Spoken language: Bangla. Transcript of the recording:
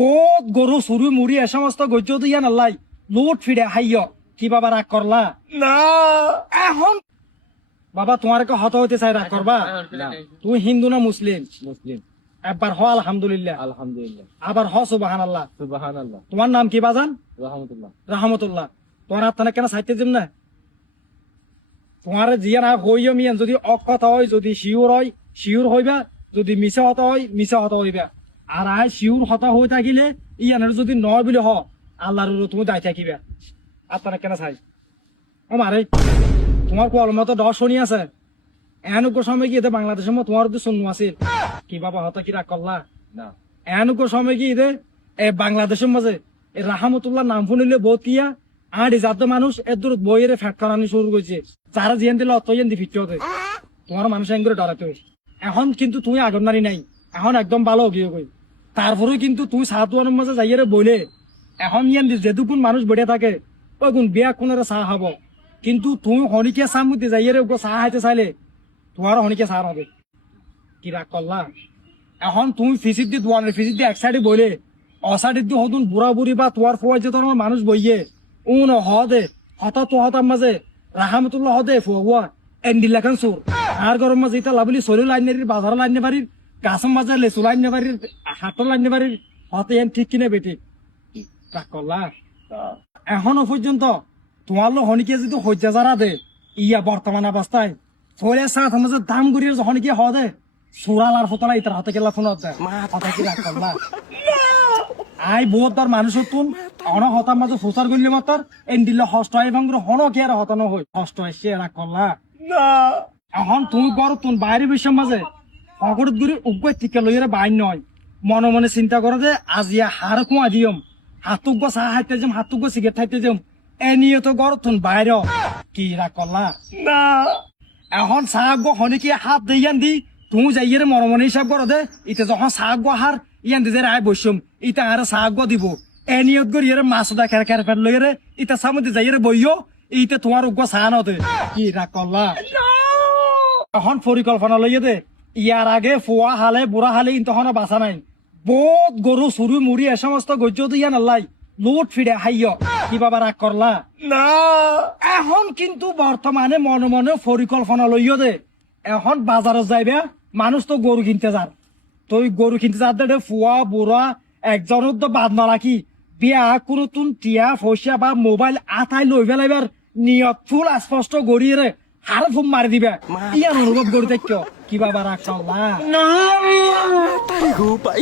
বহুত গরু চুরি মুড়ি এ সমস্ত গজ্য তো ইয়ান আল্লাহ লুট ফিরে হাইয় কি বাবা রাগ করলা না এখন বাবা তোমার কে হত হইতে চাই রাগ করবা তুমি হিন্দু না মুসলিম? মুসলিম। একবার হ আলহামদুলিল্লাহ, আলহামদুলিল্লাহ। আবার হ সুবহানাল্লাহ। সুবহানাল্লাহ। তোমার নাম কি বাজান? রহমতুল্লাহ। রহমতুল্লাহ। তোমার আপনারা কেন সাইতে যাম না? তোমার জিয়া না হইয় মিয়ান যদি অকথা হয়, যদি শিওর হয় শিওর হইবা, যদি মিছা হতা হয় মিছা হতা হইবা। আর আয় শিওর হতা হয়ে থাকিলে ইয়ানের যদি নয় বলে হ আল্লাহর তুমি দায় থাকিবা। আপনারা কেন চাই ও মারে তোমার কলম তো দর্শনী আছে এনুকো সময় কি এতে বাংলাদেশের মতো তোমার তো শূন্য আছিল কি বাবা হতা কি রাগ করলা না এনুকো সময় কি এতে বাংলাদেশের মাঝে রাহমতুল্লাহ নাম শুনিলে বহুত কিয়া আড়ি যাতে মানুষ এদূর বইয়ের ফ্যাট করানি শুরু করছে যারা জিয়ান দিলে অত দি ফিরতে হতে তোমার মানুষ এঙ্গুলো ডরাতে এখন কিন্তু তুমি আগর নারী নাই এখন একদম ভালো গিয়ে কই তারপরেও কিন্তু তুই সাহাতুয়ানের মাঝে যাইয়ারে বলে এখন ইয়ান যেটুকুন মানুষ বেড়ে থাকে ওই কোন বিয়া কোনের চাহ হব কিন্তু তুমি হনিকে চাহ মুদি যাইয়ারে চাহ হাইতে চাইলে তোমার হনিকে চাহ হবে কি রাগ করলা এখন তুমি ফিসির দি দোয়ানের ফিসির দি এক সাইডে বলে অসাইডের দি হতুন বুড়া বুড়ি বা তোমার ফুয়াই যে তোমার মানুষ বইয়ে উন হদে হতা তো হতার মাঝে রাহমতুল্লাহ হদে ফুয়া এন্ডিল লেখান সুর আর গরম মাঝে এটা লাভলি সলিউ লাইন বাজার লাইন বাড়ির গাছের মাঝে লেচু লাইন বাড়ির হাটর লাইন বাড়ির হতে এন ঠিক কিনে বেটি রাগ করলা এখনো পর্যন্ত তোমার লো হনিকে যদি হজ্জা যারা দে ইয়া বর্তমান অবস্থায় ফলে সাথ আমাদের দাম গুড়িয়ে হনিকে হ দে সুরাল আর ফতলা ইতার হাতে গেলা ফোন কথা কি রাগ করলা আই বহুত তোর মানুষ তুন অন হতার মাঝে ফুসার গলি মাতর এন দিলে হস্ত হয় এবং হন কি আর হতানো হয় হস্ত হয় সে রাগ করলা না এখন তুমি গর তুন বাইরে বিশ্বের মাঝে অগরত গুড়ি উগ্র টিকা লইয়ারে বাইর নয় মনে মনে চিন্তা করে যে আজিয়া হার কুয়া দিয়ম হাতুক চাহ হাইতে যাম হাতুক সিগারেট খাইতে যাম এ নিয়ে তো গর তুন বাইর কি রাগ করলা না এখন চাহ গো হনিকে হাত দিয়ান দি তুমি যাইয়ারে মনে মনে হিসাব করো দে ইতে যখন চাহ গো হার ইয়ান দিতে আয় বসুম ইটা আর চাহ গো দিব এ নিয়ত করি এর মাছ দা খের খের ফের লইয়ারে ইটা সামনে যাইয়ারে বইও ইতে তোমার উগ্র চাহ নদে কি রাগ করলা এখন পরিকল্পনা লইয়ে দে ইয়ার আগে ফুয়া হালে বুড়া হালে তখন বাঁচা নাই বহুত গরু চুরি মুড়ি এ সমস্ত গজ্য তো ইয়ান আল্লাহ লুট ফিরে হাইয় কি বাবা রাগ করলা না এখন কিন্তু বর্তমানে মনে মনে পরিকল্পনা লইয় দে এখন বাজারে যাইবে মানুষ তো গরু কিনতে যার তুই গরু কিনতে যার দে ফুয়া বুড়া একজনের তো বাদ না রাখি বিয়া কোনো তুন টিয়া ফসিয়া বা মোবাইল আতাই লই ফেলাইবার নিয়ত ফুল স্পষ্ট গড়িয়ে রে হার ফুম মারি দিবে ইয়ান অনুভব করি দেখ কি বাবা রাগ করলা না তাই গো পাই